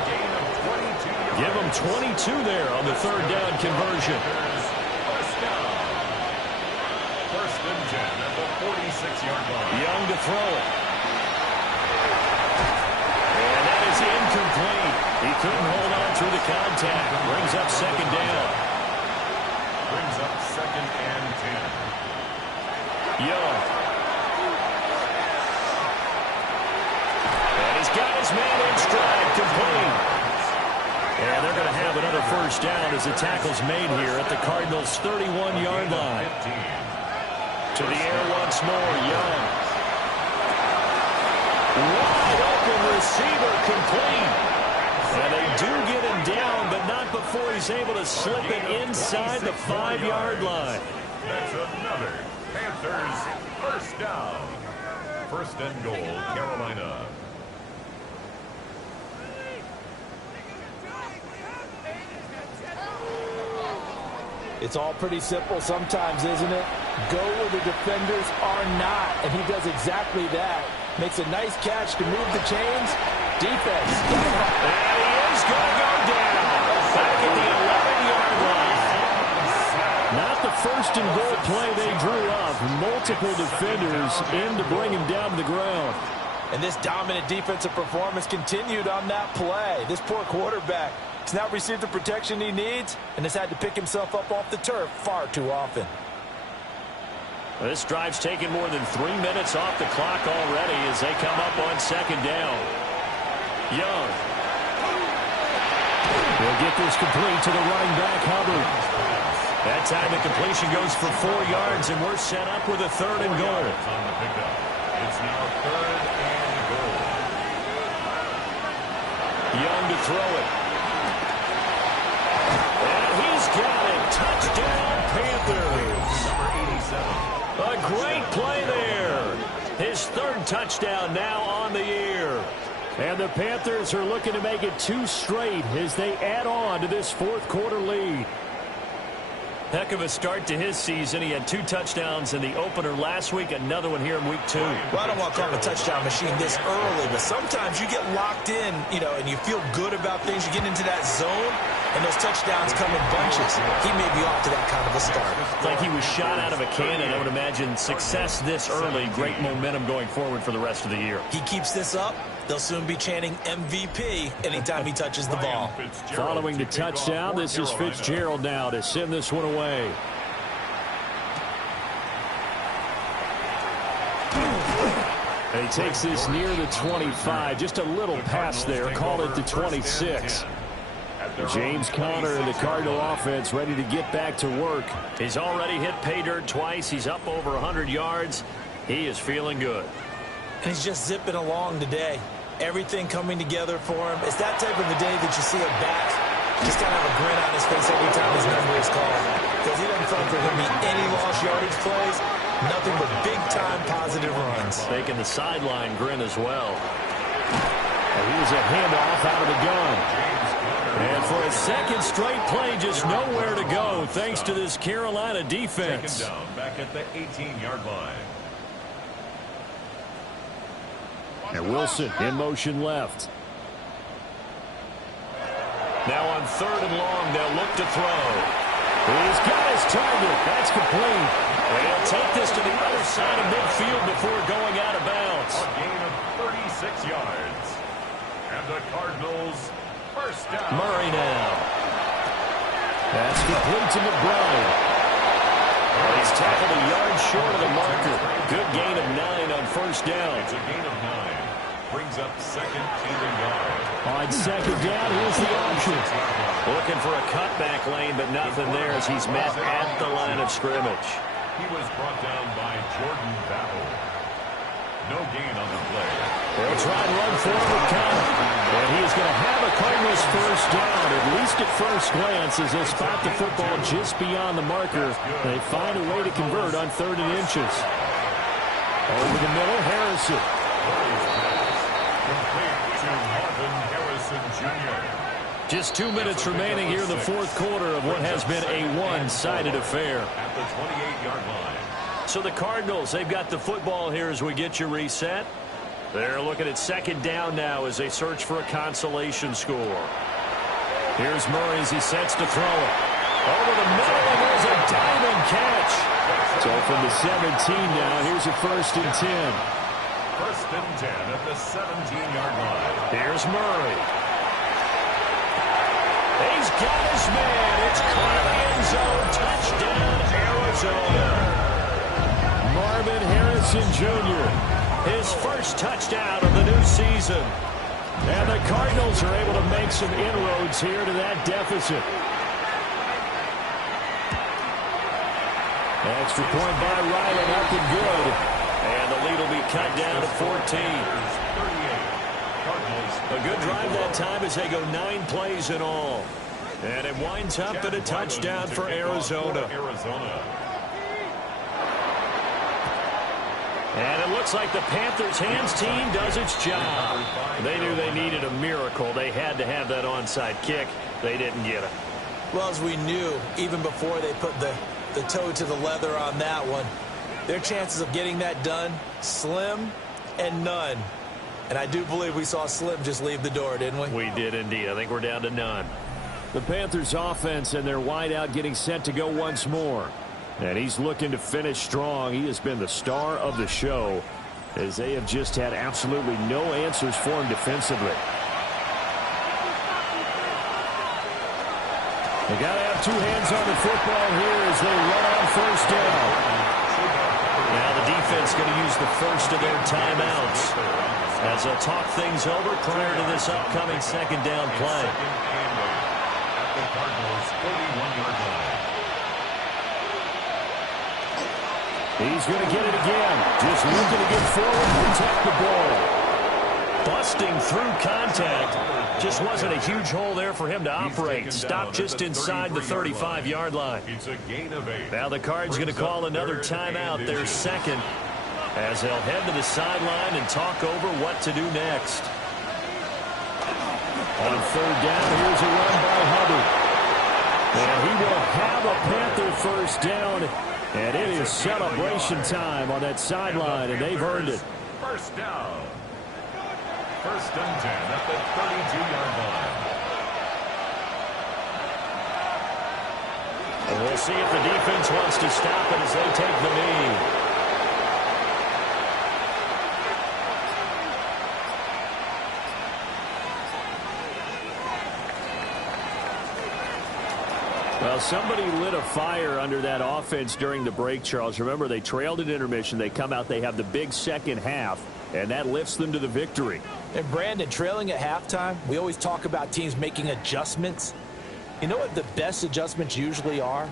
Give them 22 there on the third down conversion. First down. First and 10 at the 46-yard line. Young to throw it. And that is incomplete. He couldn't hold on through the contact. Brings up second down. brings up 2nd and 10. Young. And he's got his man in stride, complete. And they're going to have another first down as the tackle's made here at the Cardinals' 31-yard line. To the air once more, Young. Wide open receiver, complete. And they do get him down, but not before he's able to slip it inside the 5-yard line. That's another Panthers first down. 1st and goal, Carolina. It's all pretty simple sometimes, isn't it? Go where the defenders are not, and he does exactly that. Makes a nice catch to move the chains. Defense. And he is going to go down. Back at the 11-yard line. Not the first and goal play they drew up. Multiple defenders in to bring him down to the ground. And this dominant defensive performance continued on that play. This poor quarterback has not received the protection he needs and has had to pick himself up off the turf far too often. This drive's taken more than 3 minutes off the clock already as they come up on 2nd down. Young. Will get this complete to the running back, Hubbard. That time the completion goes for 4 yards, and we're set up with a 3rd and goal. On the pickup. It's now 3rd and goal. Young to throw it. And he's got it. Touchdown, Panthers. Number 87. A great play there. His 3rd touchdown now on the year. And the Panthers are looking to make it 2 straight as they add on to this 4th quarter lead. Heck of a start to his season. He had 2 touchdowns in the opener last week, another one here in week 2. Well, I don't want to call him a touchdown machine this early, but sometimes you get locked in, and you feel good about things. You get into that zone, and those touchdowns come in bunches. He may be off to that kind of a start. It's like he was shot out of a cannon. I would imagine success this early, great momentum going forward for the rest of the year. He keeps this up, they'll soon be chanting MVP anytime he touches the ball. Following the touchdown, this is Fitzgerald now to send this one away. He takes this near the 25. Just a little pass there. Call it the 26. James Conner and the Cardinal offense ready to get back to work. He's already hit pay dirt twice. He's up over 100 yards. He is feeling good. And he's just zipping along today. Everything coming together for him. It's that type of a day that you see a back just kind of have a grin on his face every time his number is called. Because he doesn't find for him to be any lost yardage plays. Nothing but big-time positive runs. Making the sideline grin as well. And here's a handoff out of the gun. And for a 2nd straight play, just nowhere to go thanks to this Carolina defense. 2nd down, back at the 18-yard line. And Wilson in motion left. Now on 3rd and long, they'll look to throw. He's got his target. That's complete. And he'll take this to the other side of midfield before going out of bounds. A gain of 36 yards. And the Cardinals first down. Murray now. That's complete to McBride. And he's tackled a yard short of the marker. Good gain of 9 on 1st down. It's a gain of 9. Brings up 2nd and yard. On 2nd down, here's the option. Looking for a cutback lane, but nothing there as he's met at the line of scrimmage. He was brought down by Jordan Battle. No gain on the play. They'll try and run forward, Conner. And he's going to have a Cardinals first down, at least at first glance, as they spot the football just beyond the marker. They find a way to convert on 3rd and inches. Over the middle, Harrison. Complete to Marvin Harrison Jr. Just 2 minutes remaining here in the 4th quarter of what has been a one-sided affair. At the 28-yard line. So the Cardinals, they've got the football here as we get you reset. They're looking at 2nd down now as they search for a consolation score. Here's Murray as he sets to throw it. Over the middle, and there's a diving catch. So from the 17 now, here's a 1st and 10. 1st and 10 at the 17-yard line. Here's Murray. He's got his man. It's caught in the end zone. Touchdown, Arizona. Marvin Harrison Jr., his first touchdown of the new season. And the Cardinals are able to make some inroads here to that deficit. Extra point by Riley, nothing good. And the lead will be cut down to 14. A good drive that time as they go 9 plays in all. And it winds up in a touchdown for Arizona. And it looks like the Panthers' hands team does its job. They knew they needed a miracle. They had to have that onside kick. They didn't get it. Well, as we knew, even before they put the toe to the leather on that one, their chances of getting that done, slim and none. And I do believe we saw Slim just leave the door, didn't we? We did indeed. I think we're down to none. The Panthers offense and their wideout getting set to go once more. And he's looking to finish strong. He has been the star of the show as they have just had absolutely no answers for him defensively. They got to have two hands on the football here as they run on first down. Now the defense going to use the first of their timeouts as they'll talk things over prior to this upcoming second down play. He's going to get it again. Just looking to get forward and protect the ball. Busting through contact. Just wasn't a huge hole there for him to operate. Stopped just inside the 35-yard line. Now the Cards going to call another timeout, their second, as they'll head to the sideline and talk over what to do next. On third down, here's a run by Hubbard. And he will have a Panther first down. And it is celebration time on that sideline, and they've earned it. First down. First and 10 at the 32-yard line. And we'll see if the defense wants to stop it as they take the knee. Well, somebody lit a fire under that offense during the break, Charles. Remember, they trailed at intermission. They come out, they have the big second half, and that lifts them to the victory. And, Brandon, trailing at halftime, we always talk about teams making adjustments. You know what the best adjustments usually are?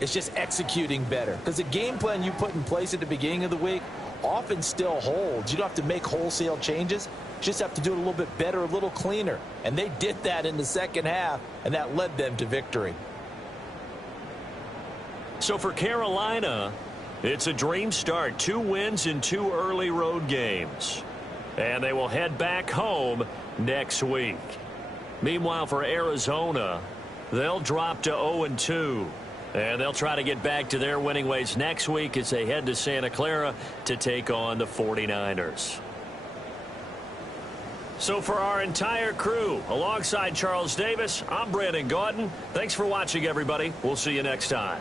It's just executing better. Because the game plan you put in place at the beginning of the week often still holds. You don't have to make wholesale changes. You just have to do it a little bit better, a little cleaner. And they did that in the second half, and that led them to victory. So for Carolina, it's a dream start. 2 wins in 2 early road games. And they will head back home next week. Meanwhile, for Arizona, they'll drop to 0-2. And they'll try to get back to their winning ways next week as they head to Santa Clara to take on the 49ers. So for our entire crew, alongside Charles Davis, I'm Brandon Gaudin. Thanks for watching, everybody. We'll see you next time.